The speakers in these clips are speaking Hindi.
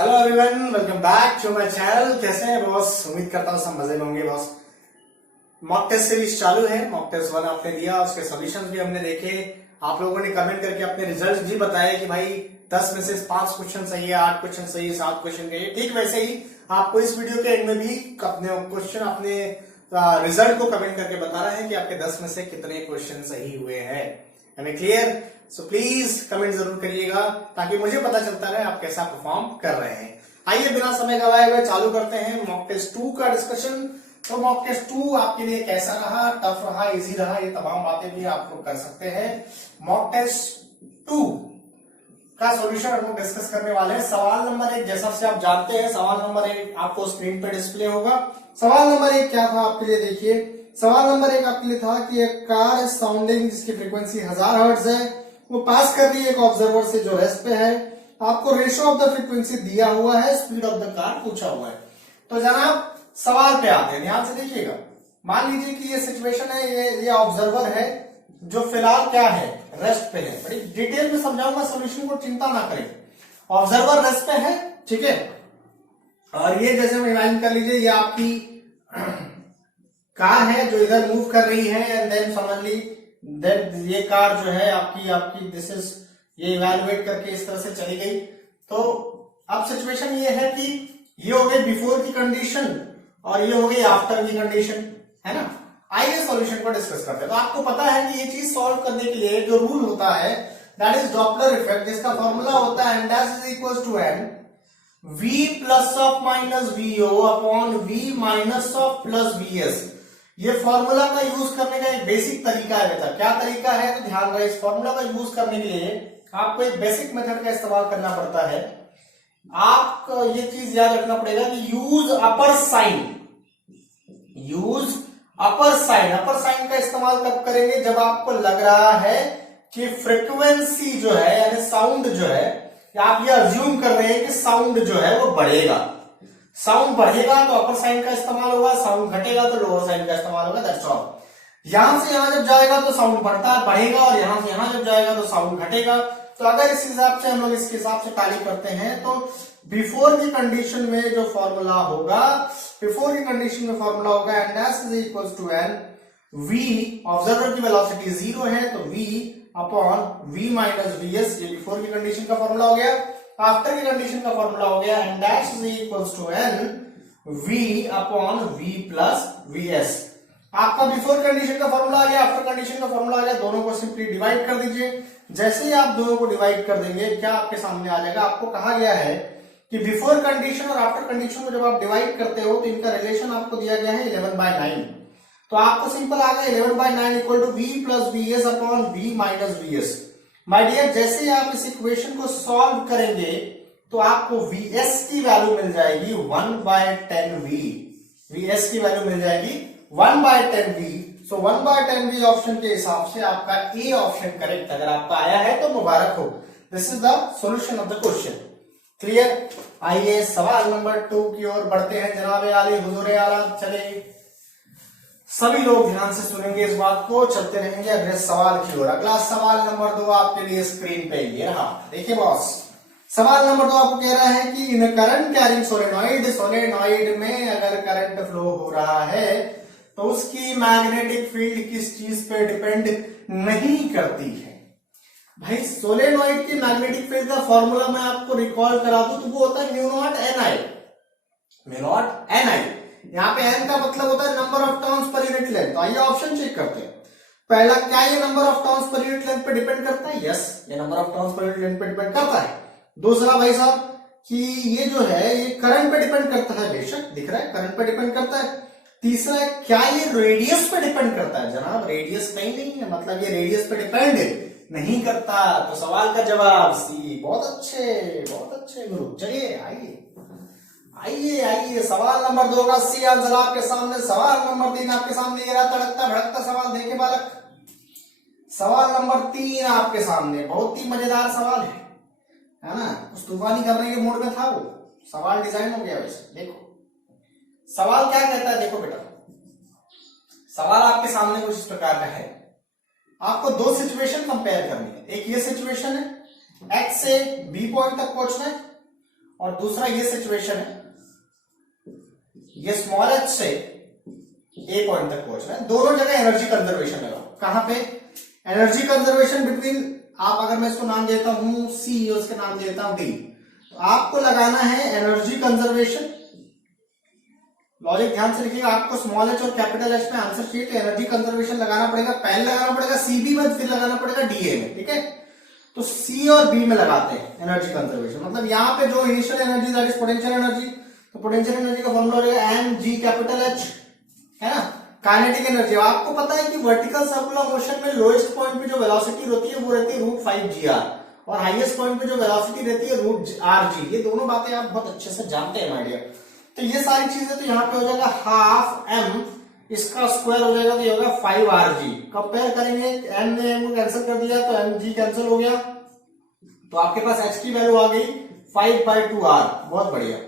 Hello everyone, welcome back to my channel. कैसे हैं बॉस? उम्मीद करता हूँ सब मजे में होंगे बॉस। मॉक टेस्ट सीरीज चालू है। मॉक टेस्ट 1 आपने दिया, उसके सॉल्यूशंस भी हमने देखे। आप लोगों ने कमेंट करके अपने रिजल्ट्स भी बताए कि भाई 10 में से 5 क्वेश्चन सही है, 8 क्वेश्चन सही है, 7 क्वेश्चन सही है। ठीक वैसे ही आपको इस वीडियो के एंड में भी अपने क्वेश्चन, अपने रिजल्ट को कमेंट करके बताना है कि आपके 10 में से कितने क्वेश्चन सही हुए हैं। हमें क्लियर? सो प्लीज कमेंट जरूर करिएगा ताकि मुझे पता चलता रहे आप कैसा परफॉर्म कर रहे हैं। आइए बिना समय गवाए हुए चालू करते हैं मॉक टेस्ट 2 का डिस्कशन। तो मॉक टेस्ट 2 आपके लिए कैसा रहा, टफ रहा, इजी रहा, ये तमाम बातें भी आप लोग कर सकते हैं। मॉक टेस्ट 2 का सॉल्यूशन हम लोग डिस्कस करने वाले हैं। सवाल नंबर 1 जैसा से आप जानते हैं, सवाल नंबर 1 आपको स्क्रीन पे डिस्प्ले होगा। सवाल नंबर 1 क्या था आपके लिए? देखिए, सवाल नंबर 1 आपके लिए था कि एक कार साउंडिंग जिसकी फ्रीक्वेंसी 1000 हर्ट्ज है, वो पास कर रही है एक ऑब्जर्वर से जो रेस्ट पे है। आपको रेशियो ऑफ द फ्रीक्वेंसी दिया हुआ है, स्पीड ऑफ द कार पूछा हुआ है। तो जनाब सवाल पे आते हैं, ध्यान से देखिएगा। मान लीजिए कि ये सिचुएशन है, ये ऑब्जर्वर है जो फिलहाल क्या है, रेस्ट पे है। बड़ी डिटेल में समझाऊंगा सोल्यूशन को, चिंता ना करें। ऑब्जर्वर रेस्ट पे है, ठीक है। और ये जैसे इमेजिन कर लीजिए, ये आपकी कार है जो इधर मूव कर रही है एंड देन समझ ली दैट ये कार जो है आपकी दिस इज, ये इवैल्यूएट करके इस तरह से चली गई। तो अब सिचुएशन ये है कि ये हो गई बिफोर की कंडीशन और ये हो गई आफ्टर की कंडीशन, है ना। आइए सॉल्यूशन को डिस्कस करते हैं। तो आपको पता है कि ये चीज सॉल्व करने के लिए जो रूल होता है दैट इज डॉपलर इफेक्ट, जिसका फॉर्मूला होता है N is equal to N V plus of minus V O upon V minus of plus V S. ये फॉर्मूला का यूज करने का एक बेसिक तरीका है बेटा। क्या तरीका है तो ध्यान रहे, इस फॉर्मूला का यूज करने के लिए आपको एक बेसिक मेथड का इस्तेमाल करना पड़ता है। आपको ये चीज याद रखना पड़ेगा कि use upper sign. Use upper sign, upper sign का इस्तेमाल कब करेंगे? जब आपको लग रहा है कि फ्रीक्वेंसी जो है यानी साउंड जो है, आप ये अज्यूम कर रहे हैं कि साउंड जो है वो बढ़ेगा। साउंड बढ़ेगा तो अपर साइन का इस्तेमाल होगा, साउंड घटेगा तो लोअर साइन का इस्तेमाल होगा। That's all. यहां से यहां जब जाएगा तो साउंड बढ़ेगा और यहां से यहां जब जाएगा तो साउंड घटेगा। तो अगर इस हिसाब से हम लोग इसके हिसाब से टैली करते हैं तो बिफोर की कंडीशन में जो फॉर्मूला होगा, बिफोर की कंडीशन में फॉर्मूला होगा and S is equal to N V, observer की वेलोसिटी 0 है तो v upon v minus V S. ये बिफोर की कंडीशन का फॉर्मूला हो गया। आफ्टर की कंडीशन का फॉर्मूला हो गया and dash is equal to N V upon V plus V S. आपका बिफोर कंडीशन का फॉर्मूला आ गया, आफ्टर कंडीशन का फॉर्मूला आ गया। दोनों को सिंपली डिवाइड कर दीजिए। जैसे ही आप दोनों को डिवाइड कर देंगे क्या आपके सामने आ जाएगा? आपको कहा गया है कि बिफोर कंडीशन और आफ्टर कंडीशन को जब आप डिवाइड करते हो तो इनका रिलेशन आपको दिया गया है 11/9। तो आपको सिंपल आ गया 11/9 equal to V plus V S upon V minus V S. My dear, जैसे आप इस इक्वेशन को सॉल्व करेंगे तो आपको Vs की वैल्यू मिल जाएगी 1/10V। Vs की वैल्यू मिल जाएगी 1/10V। सो 1/10V ऑप्शन के हिसाब से आपका ए ऑप्शन करेक्ट अगर आपका आया है तो मुबारक हो। This is the solution of the question. Clear? आइए सवाल नंबर 2 की ओर बढ़ते हैं। जनाब आली हुजूर आला, चले सभी लोग ध्यान से सुनेंगे इस बात को, चलते रहेंगे अगले सवाल की ओर। अगला सवाल नंबर 2 आपके लिए स्क्रीन पे ये रहा। देखिए बॉस, सवाल नंबर 2 आपको कह रहा है कि इन करंट कैरिंग सोलेनॉइड, सोलेनॉइड में अगर करंट फ्लो हो रहा है तो उसकी मैग्नेटिक फील्ड किस चीज पे डिपेंड नहीं करती है? भाई सोलेनॉइड की मैग्नेटिक फील्ड का फॉर्मूला मैं आपको रिकॉल करा दूं तो वो होता है mu naught N I. Mu naught N I, यहाँ पे n का मतलब होता है number of turns per unit length. तो आइए ऑप्शन चेक करते हैं। पहला, क्या ये number of turns per unit length पे डिपेंड करता है? यस, ये number of turns per unit length पे डिपेंड करता है। दूसरा भाई साहब कि ये जो है ये करंट पे डिपेंड करता है। बेशक दिख रहा है करंट पे डिपेंड करता है। तीसरा है, क्या ये रेडियस पे डिपेंड करता है? जनाब रेडियस कहीं नहीं है, मतलब ये रेडियस पे डिपेंड नहीं करता। तो सवाल का जवाब सी। बहुत अच्छे गुरु। चलिए आइए आइए आइए, सवाल नंबर 2 का सी आंसर आपके सामने। सवाल नंबर 3 आपके सामने ये रहा तड़कता भड़कता सवाल। देखे बालक, सवाल नंबर 3 आपके सामने बहुत ही मजेदार सवाल है ना। कुछ तूफानी करने के मूड में था वो, सवाल डिजाइन हो गया वैसे। देखो सवाल क्या कहता है, देखो बेटा सवाल आपके सामने कुछ इस प्रकार का है। आपको 2 सिचुएशन कंपेयर करनी है। एक ये सिचुएशन है, एक्स से बी पॉइंट तक पहुंचना है और दूसरा ये सिचुएशन है, ये स्मॉल एच से ए पॉइंट तक पहुंच रहा है, दोनों जगह एनर्जी कंजर्वेशन लगाओ। कहां पे? एनर्जी कंजर्वेशन बिटवीन, आप अगर मैं इसको नाम देता हूं सी, उसके नाम देता हूं डी, तो आपको लगाना है एनर्जी कंजर्वेशन। लॉजिक ध्यान से लिखिएगा, आपको स्मॉल एच और कैपिटल एच में आंसर चाहिए तो एनर्जी कंजर्वेशन लगाना पड़ेगा, पहले लगाना पड़ेगा सीबी में, फिर लगाना पड़ेगा डीए में, ठीक है। तो सी और बी में लगाते हैं एनर्जी कंजर्वेशन, मतलब यहाँ पे जो initial energy that is potential energy, तो पोटेंशियल एनर्जी का फॉर्मूला रहेगा एम जी कैपिटल एच, है ना। काइनेटिक एनर्जी, आपको पता है कि वर्टिकल सर्कुलर मोशन में लोएस्ट पॉइंट पे जो वेलोसिटी होती है वो रहती है √5gr, और हाईएस्ट पॉइंट पे जो वेलोसिटी रहती है √rg। ये दोनों बातें आप बहुत अच्छे से जानते हैं माय डियर। तो ये सारी चीजें तो यहाँ पे हो जाएगा हाफ एम, इसका स्क्वायर हो जाएगा तो ये होगा 5rg। कंपेयर करेंगे, एम ने एम को कैंसिल कर दिया तो एम जी कैंसिल हो गया, तो आपके पास एच की वैल्यू आ गई 5/2r। बहुत बढ़िया,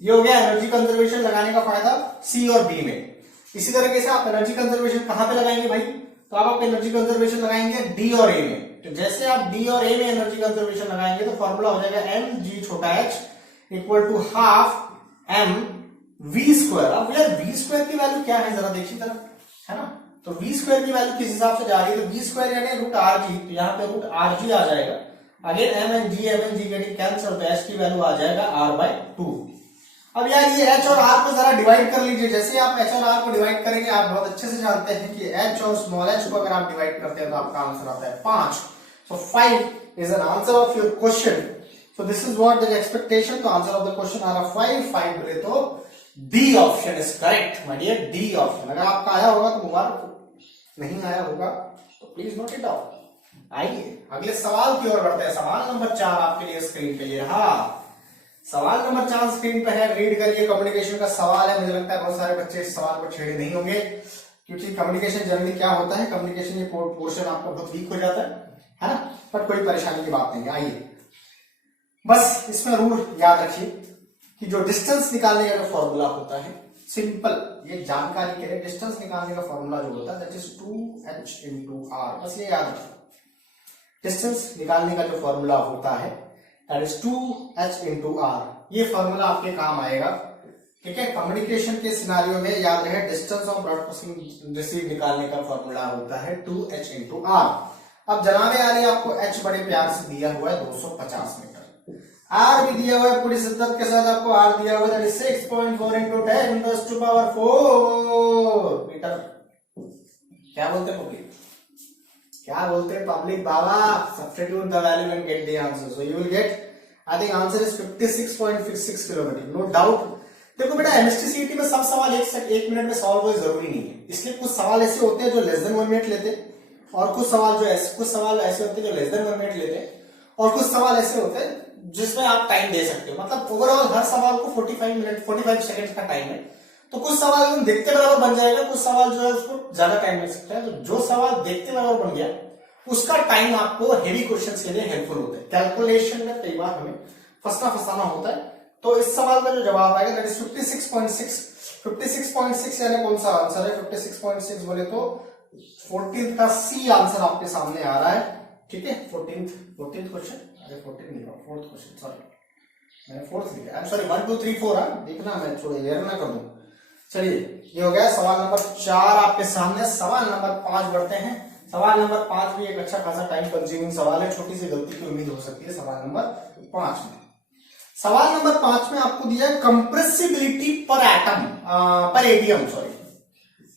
ये हो गया एनर्जी कंजर्वेशन लगाने का फायदा सी और बी में। इसी तरीके से आप एनर्जी कंजर्वेशन कहां पे लगाएंगे भाई? तो आप एनर्जी कंजर्वेशन लगाएंगे डी और ए में। तो जैसे आप डी और ए में एनर्जी कंजर्वेशन लगाएंगे तो फॉर्मूला हो जाएगा एम जी छोटा H equal to half M V square. अब यार वी स्क्वायर की वैल्यू क्या है जरा देखिए जरा, है ना। तो वी स्क्वायर की वैल्यू किस हिसाब से जा रही है? तो वी स्क्वायर यानी √rg, तो यहाँ पे √rg आ जाएगा। Again M N G getting cancel, तो एच की वैल्यू आ जाएगा r/2। अब यार ये एच और आर को जरा डिवाइड कर लीजिए। जैसे आप एच और आर को डिवाइड करेंगे, आप बहुत अच्छे से जानते हैं कि एच और स्मॉल एच को अगर आप डिवाइड करते हैं तो आपका आंसर आता है 5। सो 5 is an answer of your question. So this is what the expectation. The answer of the question are 5 बोले तो D option is correct, my dear, D option। अगर आपका आया होगा तो मुबारक, नहीं आया होगा तो प्लीज नोट इट डाउन। आइए अगले सवाल की ओर बढ़ते हैं। सवाल नंबर 4 आपके लिए स्क्रीन पे ये रहा। सवाल नंबर 4 स्क्रीन पे है, रीड करिए। कम्युनिकेशन का सवाल है, मुझे लगता है बहुत सारे बच्चे इस सवाल को छेड़े नहीं होंगे, क्योंकि कम्युनिकेशन जनरली क्या होता है, कम्युनिकेशन ये पोर्शन आपका बहुत वीक हो जाता है ना, बट कोई परेशानी की बात नहीं है। आइए बस इसमें रूल याद रखिए कि जो डिस्टेंस निकालने का जो फॉर्मूला होता है, सिंपल ये जानकारी के लिए, डिस्टेंस निकालने का फॉर्मूला जो होता है दैट इज 2h × r। बस ये याद रखिए, डिस्टेंस निकालने का जो फॉर्मूला होता है दैट इज 2h × r। ये फॉर्मूला आपके काम आएगा, ठीक है। कम्युनिकेशन के सिनारियो में याद रहे, डिस्टेंस ऑफ ब्रॉडकास्टिंग रिसीव निकालने का फॉर्मूला होता है 2h × r। अब जनाबे आ रही आपको h बड़े प्यार से दिया हुआ है 250 मीटर, आर भी दिया हुआ है पूरी शिद्दत के साथ, आपको आर दिया हुआ है 6.4 × 10⁴ मीटर। क्या बोलते हैं पब्लिक? क्या बोलते हैं पब्लिक बाबा? Substitute the value and get the answer. So you will get, I think answer is 56.56 kilometre, no doubt. देखो बेटा, एमएसटीसीटी में सब सवाल एक मिनट में सॉल्व हो जरूरी नहीं है, इसलिए कुछ सवाल ऐसे होते हैं जो लेस देन 1 मिनट लेते, और कुछ सवाल ऐसे होते हैं जो लेस देन 1 मिनट लेते, और कुछ सवाल ऐसे होते हैं जिसमें आप टाइम दे सकते हो। मतलब ओवरऑल हर सवाल को 45 सेकंड का टाइम है। तो कुछ सवाल एकदम देखते बराबर बन जाएगा, कुछ सवाल जो है उसको ज्यादा टाइम लग सकता है। तो जो सवाल देखते बराबर बन गया उसका टाइम आपको हेवी क्वेश्चन के लिए हेल्पफुल होता है। कैलकुलेशन में कई बार हमें फंसाना होता है। तो इस सवाल का जो जवाब आएगा दैट इज 56.6 यानी कौन सा आंसर है? 56.6 बोले तो 14th का सी आंसर आपके सामने आ रहा है, ठीक है। 14th क्वेश्चन, अरे 14 नहीं, 4th क्वेश्चन, सॉरी मैंने 4th लिखा, आई एम सॉरी, 1 2 3 4 देखना, मैं थोड़ा एरर ना कर दूं। चलिए ये हो गया सवाल नंबर 4 आपके सामने। सवाल नंबर 5 बढ़ते हैं। सवाल नंबर 5 भी एक अच्छा खासा टाइम कंज्यूमिंग सवाल है, छोटी सी गलती की उम्मीद हो सकती है सवाल नंबर 5 में। सवाल नंबर 5 में आपको दिया है कंप्रेसिबिलिटी पर एटीएम, सॉरी,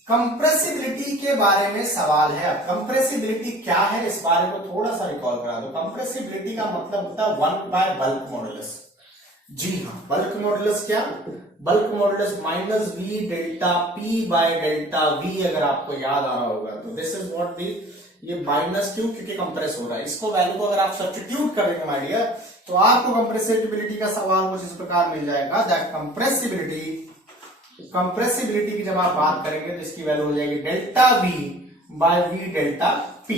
कंप्रेसिबिलिटी के बारे में सवाल है। अब कंप्रेसिबिलिटी क्या है, इस बारे को थोड़ा सा रिकॉल करा दो। कंप्रेसिबिलिटी का मतलब होता है 1/बल्क मॉडुलस। जी हाँ, बल्क मॉडुलस क्या? बल्क मॉडुलस -v डेल्टा p/डेल्टा v, अगर आपको याद आ रहा होगा तो दिस इज व्हाट दी, ये माइनस क्यों? क्योंकि कंप्रेस हो रहा है। इसको वैल्यू को अगर आप सब्स्टिट्यूट करेंगे माय डियर तो आपको कंप्रेसिबिलिटी का सवाल कुछ इस प्रकार मिल जाएगा दैट कंप्रेसिबिलिटी की जब आप बात करेंगे तो इसकी वैल्यू हो जाएगी डेल्टा v/v डेल्टा p,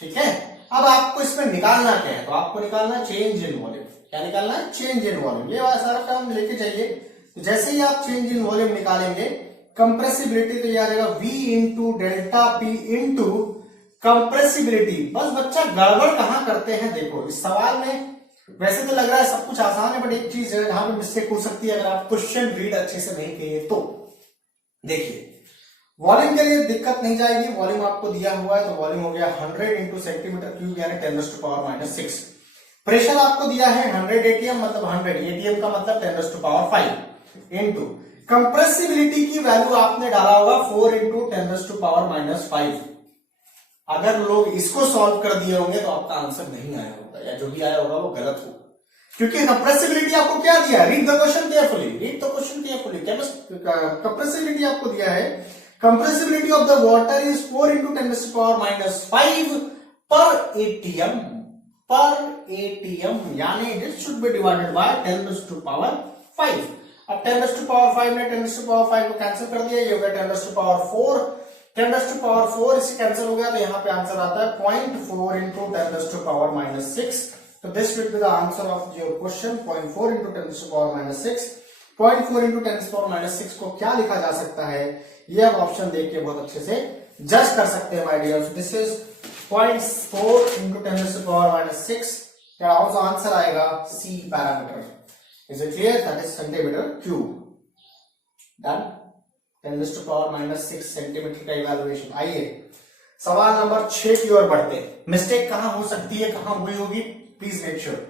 ठीक है। अब आपको इसमें निकालना क्या है? तो आपको निकालना चेंज इन वॉल्यूम। क्या निकालना है? Change in volume. ये वाला सारा टर्म लेके चाहिए। तो जैसे ही आप चेंज इन वॉल्यूम निकालेंगे कंप्रेसिबिलिटी, तो ये आ जाएगा v × डेल्टा p × कंप्रेसिबिलिटी। बस बच्चा गड़बड़ कहां करते हैं, देखो इस सवाल में वैसे तो लग रहा है सब कुछ आसान है, बट एक चीज है जहां पे मिस्टेक हो सकती है अगर आप क्वेश्चन रीड अच्छे से नहीं किए तो। देखिए वॉल्यूम के लिए दिक्कत नहीं जाएगी, वॉल्यूम आपको दिया हुआ है तो वॉल्यूम हो गया 100 इंटू सेंटीमीटर क्यूब यानी 10⁻⁻�6। प्रेशर आपको दिया है 100 एटीएम, मतलब 100 एटीएम का मतलब 10⁻5 इंटू कंप्रेसिबिलिटी की वैल्यू आपने डाला होगा 4 इंटू 10⁻⁻5। अगर लोग इसको सॉल्व कर दिए होंगे तो आपका आंसर नहीं आया होगा, या जो भी आया होगा वो गलत होगा, क्योंकि कंप्रेसिबिलिटी आपको क्या दिया है, read the question carefully, read the question carefully. Compressibility आपको दिया है, compressibility of the water is 4 into 10⁻⁵ पर एटीएम, यानी this should be divided by 10⁻⁵। अब 10⁻⁵ ने 10⁻⁵ को कैंसिल कर दिया, ये हो गया 10⁻⁴, 10⁻⁴ इससे कैंसिल हो गया, तो यहाँ पे आंसर आता है 0.4 इंटू 10⁻⁻6। तो this will be the answer of your question, 0.4 into 10⁻⁻6। 0.4 into 10⁻⁻6 को क्या लिखा जा सकता है, ये आप ऑप्शन देख के बहुत अच्छे से जज कर सकते हैं my dear. This is 0.4 into 10⁻⁻6, क्या आंसर आएगा C parameter. Is it clear? That is centimetre cube. Done. 10⁻⁻6 centimetre का इवैल्यूएशन। आइए सवाल नंबर 6 की ओर बढ़ते हैं। मिस्टेक कहां हो सकती है, कहां हुई होगी, प्लीज मेक श्योर।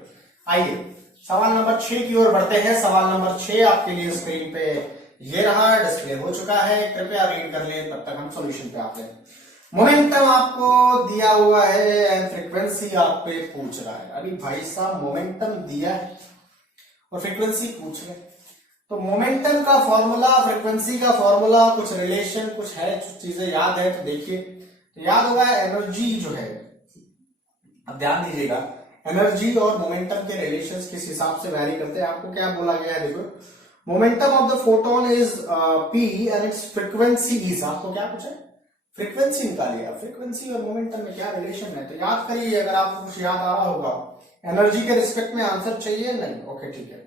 आइए सवाल नंबर 6 की ओर बढ़ते हैं। सवाल नंबर 6 आपके लिए स्क्रीन पे ये रहा, डिस्प्ले हो चुका है, कृपया रीड कर लें, तब तक हम सॉल्यूशन पे आते हैं। मोमेंटम आपको दिया हुआ है एंड फ्रीक्वेंसी आप पे पूछ रहा है। अभी भाई साहब मोमेंटम दिया है और फ्रीक्वेंसी पूछ रहे हैं, तो मोमेंटम का फॉर्मूला, फ्रीक्वेंसी का फॉर्मूला, कुछ रिलेशन, कुछ है, कुछ चीजें याद है तो देखिए। तो याद होगा एनर्जी जो है, अब ध्यान दीजिएगा, एनर्जी और मोमेंटम के रिलेशंस किस हिसाब से वैरी करते हैं। आपको क्या बोला गया है, देखो, momentum of the photon is p and it's frequency is, आपको क्या पूछा है, फ्रीक्वेंसी निकालिए। फ्रीक्वेंसी और मोमेंटम में क्या रिलेशन है, तो याद करिए अगर आपको कुछ याद आ रहा होगा। एनर्जी के रिस्पेक्ट में आंसर चाहिए, नहीं, ओके ठीक है।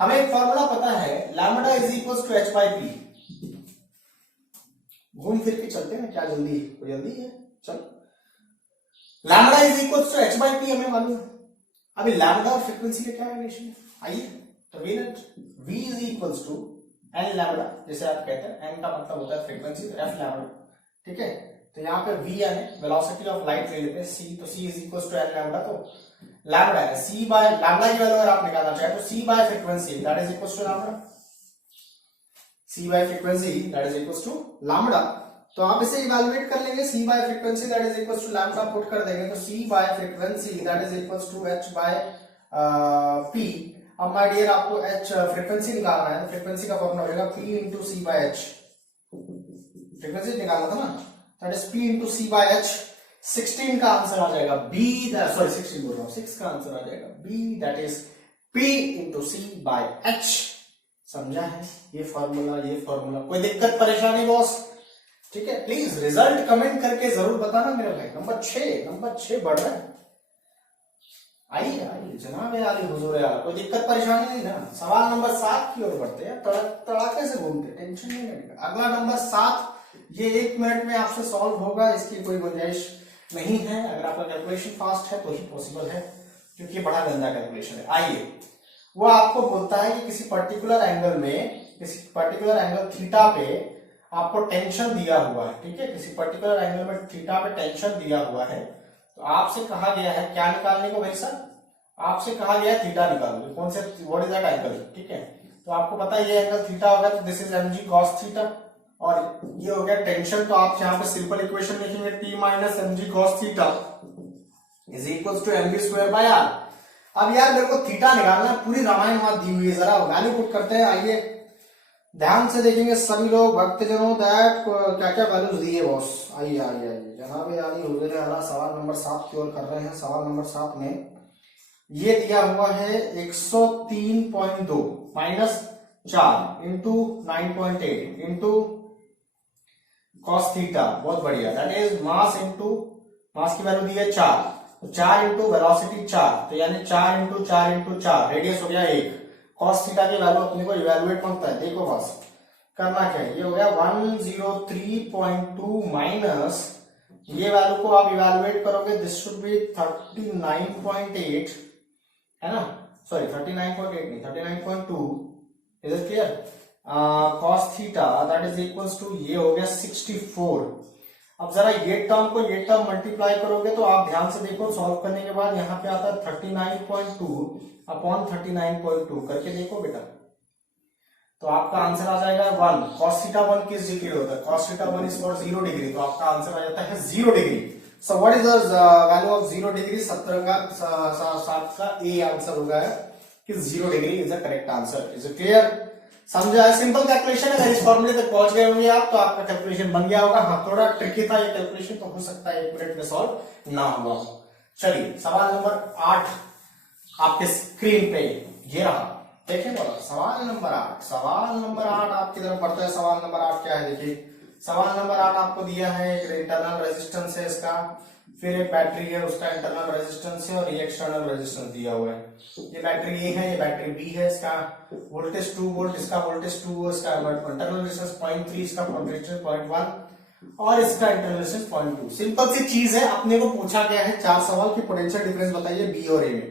हमें एक फॉर्मूला पता है, lambda is equal to h by P. घूम फिर के चलते हैं, क्या जल्दी, कोई जल्दी है, चलो। Lambda is equal to h by P हमें मालूम है। अभी लैम्बडा और फ्रीक्वेंसी का क्या रिलेशन है, आइए तो v is equal to n lambda, जैसे आप कहते हैं n का मतलब होता है फ्रीक्वेंसी, तो f लैम्बडा, ठीक है। तो यहाँ पे v यानी वेलोसिटी ऑफ लाइट ले लेते हैं c, तो c is equal to n lambda, तो लैम्बडा है c बाय लैम्बडा की वैल्यू अगर आप निकालना चाहे तो c by frequency that is equal to lambda, c by frequency that is equal to lambda. तो आप इसे इवैल्यूएट कर लेंगे, c by frequency that is equal to lambda put कर देंगे, तो c by frequency that is equal to h by p। अब माय डियर आपको h फ्रीक्वेंसी निकालना है, तो फ्रीक्वेंसी का फॉर्मूला रहेगा p into c by h, frequency निकालना था ना, that is p into c by h। 16 का आंसर आ जाएगा b, सॉरी 16 बोल रहा हूं, 6 का आंसर आ जाएगा b, that is p into c by h। समझा है ये फॉर्मूला, कोई दिक्कत परेशानी बॉस, ठीक है। प्लीज रिजल्ट कमेंट करके जरूर बताना मेरे भाई। नंबर 6 बढ़ रहा है, आइए जनाब आली हुजूर आला, कोई दिक्कत परेशानी नहीं ना। सवाल नंबर 7 की ओर बढ़ते हैं, तड़ाके से घूमते, टेंशन नहीं लेने का। अगला नंबर 7, ये 1 मिनट में आपसे सॉल्व होगा, इसकी कोई गुंजाइश नहीं है। अगर आपका कैलकुलेशन फास्ट है तो ही पॉसिबल है, क्योंकि बड़ा गंदा कैलकुलेशन है। आइए, वो आपको बोलता है कि किसी पर्टिकुलर एंगल में, किसी पर्टिकुलर एंगल थीटा पे आपको टेंशन दिया हुआ है, ठीक है। किसी पर्टिकुलर एंगल में थीटा पे टेंशन दिया हुआ है, तो आपसे कहा गया है क्या निकालने को भाई साहब, आपसे कहा गया है थीटा निकालने, कौन से, व्हाट इज दैट एंगल, ठीक है। तो आपको पता है ये एंगल थीटा होगा, तो this is mg cos theta, और ये हो गया टेंशन। तो आप यहाँ पे सिंपल इक्वेशन लिखेंगे, t minus mg cos theta is equal to mv square by r। अब यार मेरे को थीटा निकालना, पूरी रामायण वहां दी हुई है, जरा वैल्यू पुट करते हैं। आइए ध्यान से देखेंगे सभी लोग, भक्तजनों, दैट क्या क्या वैल्यूज दिए बॉस। आइए जनाब आली हुजूर आला, सवाल नंबर 7 की ओर कर रहे हैं। सवाल नंबर 7 में ये दिया हुआ है 103.2 minus 4 into 9.8 into cos theta, बहुत बढ़िया, दैट इज मास इंटू, मास की वैल्यू दी है 4, तो 4 इंटू वेलोसिटी 4, तो यानी 4 इंटू 4 इंटू 4, रेडियस हो गया 1। कॉस थीटा की वैल्यू अपने को इवैल्यूएट मांगता है, देखो बस करना क्या है, ये हो गया 103.2 माइनस, ये वैल्यू को आप इवैल्यूएट करोगे, दिस शुड बी 39.8 है ना, सॉरी 39.8 नहीं 39.2, is it clear, cos theta that is equals to ये हो गया 64। अब जरा ये टर्म मल्टीप्लाई करोगे तो आप ध्यान से देखो, सॉल्व करने के बाद यहाँ पे आता है 39.2 अपॉन 39.2 करके देखो बेटा, तो आपका आंसर आ जाएगा 1। cos थीटा 1 किस डिग्री होता है, cos theta 1 is for 0 degree, तो आपका आंसर आ जाता है 0 degree. So what is the value of 0 degree, 17 का 7 का ए आंसर होगा कि 0 degree is the correct answer. Is it clear, समझा है, सिंपल कैलकुलेशन। अगर इस फॉर्मूले तक पहुंच गए होंगे आप तो आपका कैलकुलेशन बन गया होगा। हाँ थोड़ा ट्रिकी था ये कैलकुलेशन, तो हो सकता है 1 मिनट में सॉल्व ना हुआ हो। चलिए सवाल नंबर 8 आपके स्क्रीन पे ये रहा, देखिए बोला सवाल नंबर 8। सवाल नंबर 8 आपकी तरफ बढ़ता है। सवाल नंबर 8 क्या है, देखिए सवाल नंबर 8 आपको दिया है एक इंटरनल रेजिस्टेंस है इसका, फिर एक बैटरी है उसका इंटरनल रेजिस्टेंस है, और ये एक्सटर्नल रेजिस्टेंस दिया हुआ है। ये बैटरी ए है, ये बैटरी बी है, इसका वोल्टेज 2 वोल्ट, इसका वोल्टेज 2, इसका इंटरनल रेजिस्टेंस 0.3, इसका पोटेंशियल 0.1 और इसका इंटरनल रेजिस्टेंस 0.2। सिंपल सी चीज है, अपने को पूछा गया है 4 सवाल की पोटेंशियल डिफरेंस बताइए बी और ए में।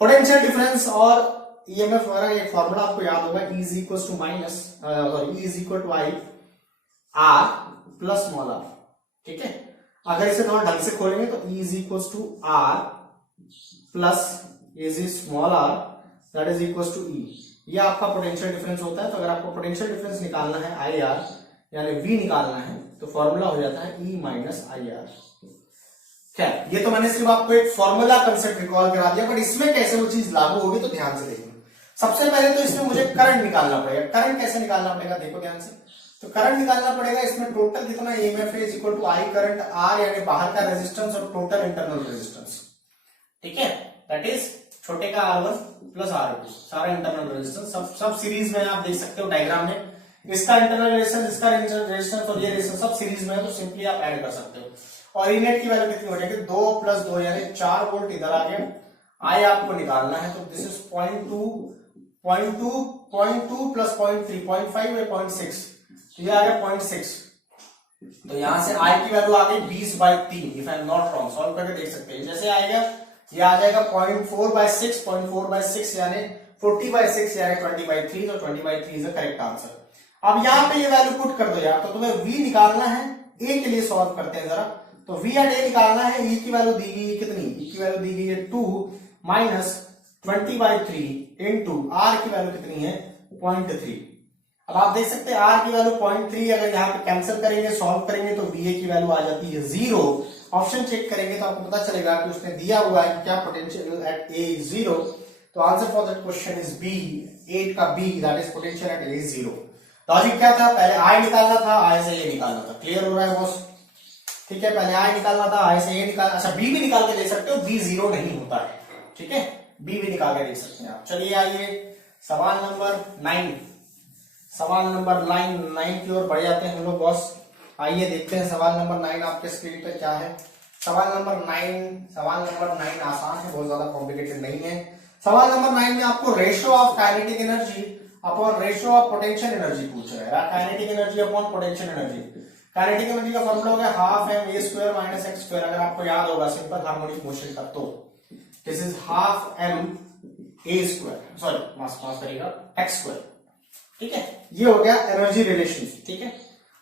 पोटेंशियल डिफरेंस और ईएमएफ वगैरह एक फॉर्मूला आपको याद होगा, E is equal to minus E is equal to I R plus small R. ठीक है, अगर इसे थोड़ा ढंग से खोलेंगे तो E is equal to r plus is small r that is equal to E। ये आपका पोटेंशियल डिफरेंस होता है। तो अगर आपको पोटेंशियल डिफरेंस निकालना है आई आर यानी V निकालना है तो फॉर्मूला हो जाता है E माइनस आई आर। क्या ये तो मैंने सिर्फ आपको एक फॉर्मूला कंसेप्ट रिकॉल करा दिया, बट इसमें कैसे वो चीज लागू होगी तो ध्यान से देखना। सबसे पहले तो इसमें मुझे करंट निकालना पड़ेगा। करंट कैसे निकालना पड़ेगा देखो ध्यान से, तो करंट निकालना पड़ेगा। इसमें टोटल कितना ईएमएफ है is equal to I current r यानी बाहर का रेजिस्टेंस और टोटल इंटरनल रेजिस्टेंस। ठीक है, दैट इज छोटे का R1 प्लस R2 सारा इंटरनल रेजिस्टेंस सब सीरीज में आप देख सकते हो डायग्राम में। इसका इंटरनल रेजिस्टेंस, इसका इंटरनल रेजिस्टेंस और ये रेजिस्टेंस सब सीरीज में है, तो सिंपली आप ऐड कर सकते हो। और इनेट की वैल्यू कितनी हो जाएगी 2 प्लस 2 यानी 4 वोल्ट इधर आ गया। आई आपको निकालना है तो दिस इज 0.2 प्लस 0.3 0.5 या 0.6, तो ये आ गया 0.6। तो यहां से आई की वैल्यू आ गई 20/3 if I am not wrong. Solve करके देख सकते हैं जैसे आएगा, ये आ जाएगा 0.4/6 0.4/6 यानी 40/6 यानी 20/3, तो 20/3 इज द करेक्ट आंसर। अब यहाँ पे ये वैल्यू पुट कर दो यार, तो तुम्हें V निकालना है, A के लिए सॉल्व करते हैं जरा। तो V एंड A निकालना है, E की वैल्यू दी गई है कितनी, E की वैल्यू दी गई है 2 माइनस 20/3 इंटू R की वैल्यू कितनी है 0.3। अब आप देख सकते हैं R की वैल्यू 0.3, अगर यहाँ पे कैंसिल करेंगे सॉल्व करेंगे तो VA की वैल्यू आ जाती है 0। ऑप्शन चेक करेंगे तो आपको पता चलेगा कि उसने दिया हुआ है कि क्या पोटेंशियल एट A इज 0। तो answer for that question is B, 8 का B that is potential at A is 0। Logic क्या था, पहले I निकालना था, I से A निकालना था। क्लियर हो रहा है बॉस? ठीक है, पहले I निकालना था, I से A निकालना। अच्छा B भी निकाल के ले सकते हो, B 0 नहीं होता है। ठीक है, B भी निकाल के देख सकते हैं आप। चलिए आइए सवाल नंबर 9, सवाल नंबर 9 की ओर बढ़ जाते हैं हम लोग बॉस। आइए देखते हैं सवाल नंबर 9 आपके स्क्रीन पे क्या है। सवाल नंबर 9 आसान है, बहुत ज्यादा कॉम्प्लिकेटेड नहीं है। सवाल नंबर 9 में आपको ratio of kinetic energy upon ratio of potential energy पूछ रहा है। Kinetic energy upon potential energy, kinetic energy का फॉर्मूला हो गया half m a square minus x square. अगर आपको याद होगा सिंपल हार्मोनिक मोशन का, तो this is half m a square, sorry माफ करिएगा एक्स स्क्वायर। ठीक है, ये हो गया एनर्जी रिलेशन। ठीक है,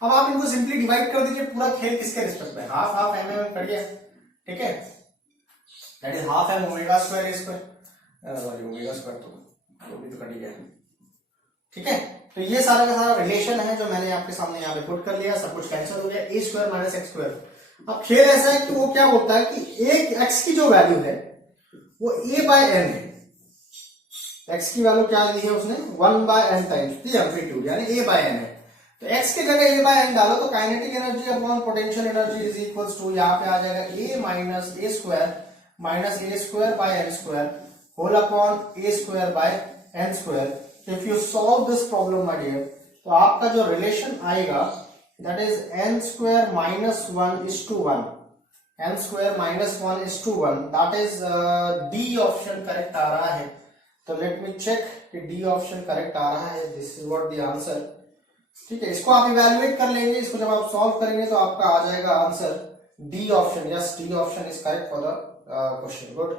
अब आप इनको सिंपली डिवाइड कर दीजिए, पूरा खेल किसके रिस्पेक्ट में, हाफ एम एम कर दिया। ठीक है, that is half m omega square a square, sorry omega square तो भी तो कट गया। ठीक है, तो ये सारा का सारा रिलेशन है जो मैंने आपके सामने यहाँ पे पुट कर लिया, सब कुछ कैंसिल हो गया, ए स्क्वायर माइनस एक्स स्क्वायर। अब खेल ऐसा है कि वो क्या बोलता है कि एक एक्स की जो वैल्यू है वो a/n है। x की वैल्यू क्या दी है उसने 1/n टाइम्स द एम्पलीट्यूड यानी a/n है। तो x की जगह a/n डालो तो kinetic energy upon potential energy is equals to, यहाँ पे आ जाएगा a minus a square minus a square by n square whole upon a square by n square. If you solve this problem my dear, तो आपका जो रिलेशन आएगा that is n square minus 1:1, n square minus 1:1, that is D option correct आ रहा है। तो लेट मी चेक कि डी ऑप्शन करेक्ट आ रहा है, this is what the answer. ठीक है, इसको आप इवैल्यूएट कर लेंगे, इसको जब आप सॉल्व करेंगे तो आपका आ जाएगा answer D option. Yes, D option is correct for the question. Good.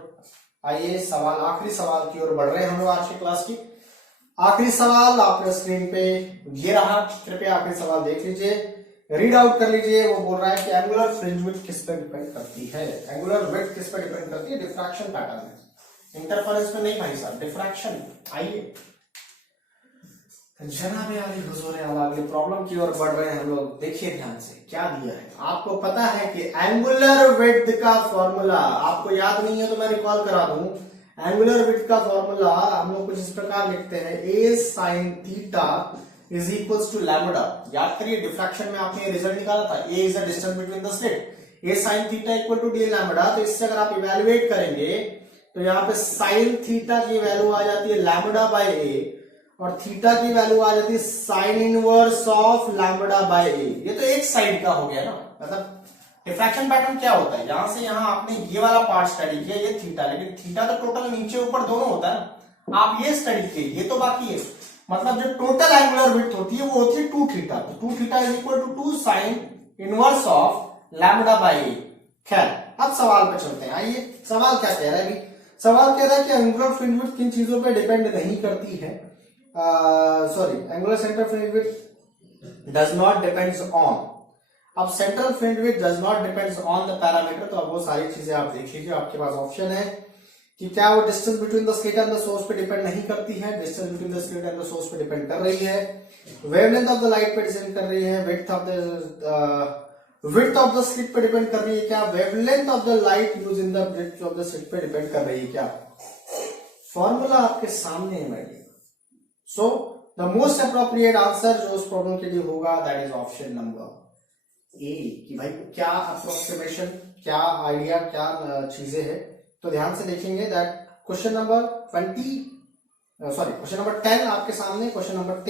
आइए सवाल, आखिरी सवाल की ओर बढ़ रहे हैं हम लोग आज की क्लास की। आखिरी सवाल आपने स्क्रीन पे ये रहा, कृपया आखिरी सवाल देख लीजिए, रीड आउट कर लीजिए। वो बोल रहा है कि एंगुलर फ्रिंज विड्थ किस पे डिपेंड करती है? एंगुलर विड्थ किस पे डिपेंड करती है? डिफ्रैक्शन पैटर्न में, इंटरफेरेंस में नहीं भाई साहब, डिफ्रैक्शन। आइए जनाब आली हुजूर आला, अगली प्रॉब्लम की ओर बढ़ रहे हैं हम लोग। देखिए ध्यान से क्या दिया है आपको। पता है कि एंगुलर विड्थ का फॉर्मूला आपको याद नहीं है तो मैं रिकॉल करा दूं। एंगुलर विड्थ का फॉर्मूला हम लोग कुछ इस प्रकार लिखते हैं, A sine theta is equals to lambda. याद करिए डिफ्रैक्शन में आपने ये रिजल्ट निकाला था, A is the distance between the slit, A sine theta equal to D lambda. तो इससे अगर आप इवेलुएट करेंगे तो यहाँ पे साइन थीटा की वैल्यू आ जाती है लैम्बडा बाय ए, और थीटा की वैल्यू आ जाती है sine inverse of lambda by A. ये तो एक साइड का हो गया ना, मतलब डिफ्रैक्शन पैटर्न क्या होता है, यहां से यहां आपने ये वाला पार्ट स्टडी किया, ये थीटा, लेकिन थीटा तो टोटल नीचे ऊपर दोनों होता है ना, आप ये स्टडी किए, ये तो बाकी है। मतलब जो टोटल एंगुलर विड्थ होती है वो होती है 2 थीटा, तो 2 theta is equal to 2 sine inverse of lambda by A. खैर अब सवाल पे चलते हैं। आइए सवाल क्या कह रहा है अभी? सवाल कह रहा है कि एंगुलर फ्रिंज विड्थ किन चीजों पे डिपेंड नहीं करती है? Angular centre fringe width does not depends on. अब central fringe width does not depends on the parameter, तो अब वो सारी चीजें आप देख लीजिए। आपके पास ऑप्शन है कि क्या वो distance between the slit and the source पे डिपेंड नहीं करती है, distance between the slit and the source पे डिपेंड कर रही है, वेवलेंथ ऑफ द लाइट पे डिपेंड कर रही है, विड्थ ऑफ द स्लिट पे डिपेंड कर रही है क्या, wavelength of the light use in the breadth of the slit पे डिपेंड कर रही है क्या? फॉर्मूला आपके सामने है मेरे। So the most appropriate answer जो उस प्रॉब्लम के लिए होगा that is option number A, कि भाई क्या अप्रोक्सीमेशन, क्या आइडिया, क्या चीजें हैं। तो ध्यान से देखेंगे दैट क्वेश्चन नंबर 10 आपके सामने, क्वेश्चन नंबर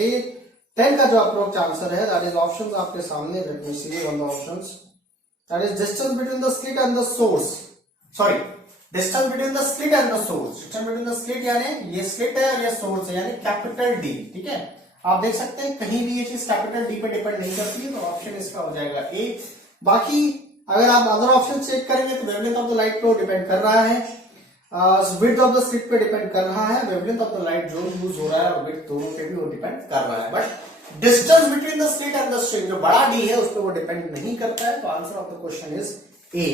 10 का जो अप्रोच आंसर है दैट इज ऑप्शंस आपके सामने। Let me see on the options. That is distance between the slit and the source, sorry distance between the slit and the source. Distance between the slit यानी ये स्लिट है और ये सोर्स है, यानी कैपिटल डी। ठीक है, आप देख सकते हैं कहीं भी ये चीज कैपिटल डी पे डिपेंड नहीं करती है, तो ऑप्शन इसका हो जाएगा ए। बाकी अगर आप अदर ऑप्शन चेक करेंगे तो वेवलेंथ ऑफ द लाइट पे डिपेंड कर रहा है, विड्थ ऑफ द स्लिट पे डिपेंड कर रहा है, वेवलेंथ ऑफ द लाइट जो यूज हो रहा है और विड्थ दोनों पे भी वो डिपेंड कर रहा है, but distance between the slit and the string जो बड़ा डी है उस पर वो डिपेंड नहीं करता है। तो answer of the question is a.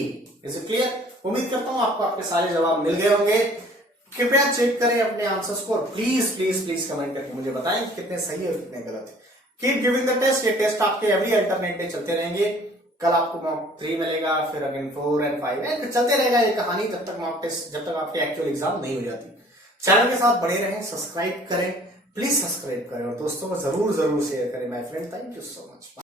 Is it clear? उम्मीद करता हूं आपको आपके सारे जवाब मिल गए होंगे। कृपया चेक करें अपने आंसर्स को, प्लीज प्लीज प्लीज कमेंट करके मुझे बताएं कि कितने सही है और कितने गलत है। कीप गिविंग द टेस्ट, ये टेस्ट आपके एवरी अल्टरनेट डे चलते रहेंगे। कल आपको मॉक 3 मिलेगा, फिर अगेन 4 एंड 5 चलते रहेगा ये कहानी जब तक मॉक टेस्ट, जब तक आपके एक्चुअल एग्जाम नहीं हो जाती। चैनल के साथ बने रहें, सब्सक्राइब करें, प्लीज सब्सक्राइब करें और दोस्तों को जरूर जरूर शेयर करें। My friend, thank you so much.